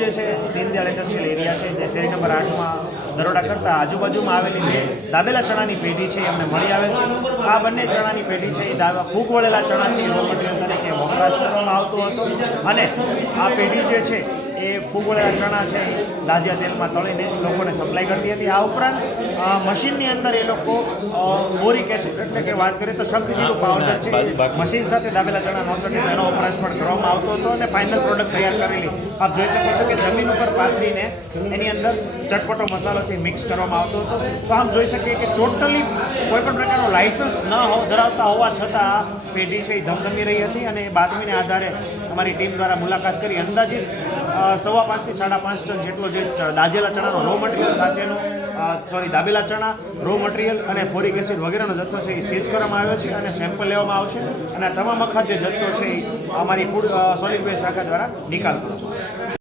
જે છે Deendayal industrial area છે જે શેરી નંબર 8માં દરોડા કરતા આજુબાજુમાં આવેલી જે દાબેલા ચણાની પેઢી છે એમને મળી આવે છે. આ બંને ચણાની પેઢી છે એ ફૂગ વળેલા ચણા છે એ રો મટીરિયલ તરીકે વપરાશ કરવામાં આવતો હતો અને આ પેઢી જે છે એ ફૂગ વળેલા ચણા છે દાજિયા તેલમાં તળીને લોકોને સપ્લાય કરતી હતી. આ ઉપરાંત મશીનની અંદર એ લોકો બોરિક એસિડ એટલે કે વાત કરીએ તો શંખજીરું પાવડર છે મશીન સાથે દાબેલા ચણા નોચડીને એનો વપરાશ પણ કરવામાં આવતો હતો અને ફાઇનલ પ્રોડક્ટ તૈયાર કરેલી આપ જોઈ શકો છો કે જમીન ઉપર પાથરીને એની અંદર ચટપટો મસાલો છે મિક્સ કરવામાં આવતો હતો. તો આમ જોઈ શકીએ કે ટોટલી કોઈપણ પ્રકારનું લાયસન્સ ન ધરાવતા હોવા છતાં આ પેઢી છે એ ધમધમી રહી હતી અને એ બાતમીને આધારે અમારી ટીમ દ્વારા મુલાકાત કરી અંદાજિત 5.5 થી 5.5 ટન જેટલો જે દાજેલા ચણાનો રો મટીરિયલ સાથેનો દાબેલા ચણા રો મટીરિયલ અને ફોરિક એસિડ વગેરેનો જથ્થો છે એ સીઝ કરવામાં આવ્યો છે અને સેમ્પલ લેવામાં આવશે અને તમામ અખાદ્ય જથ્થો છે એ અમારી ફૂડ સોલિડ વેસ્ટ શાખા દ્વારા નિકાલ કરવામાં આવશે.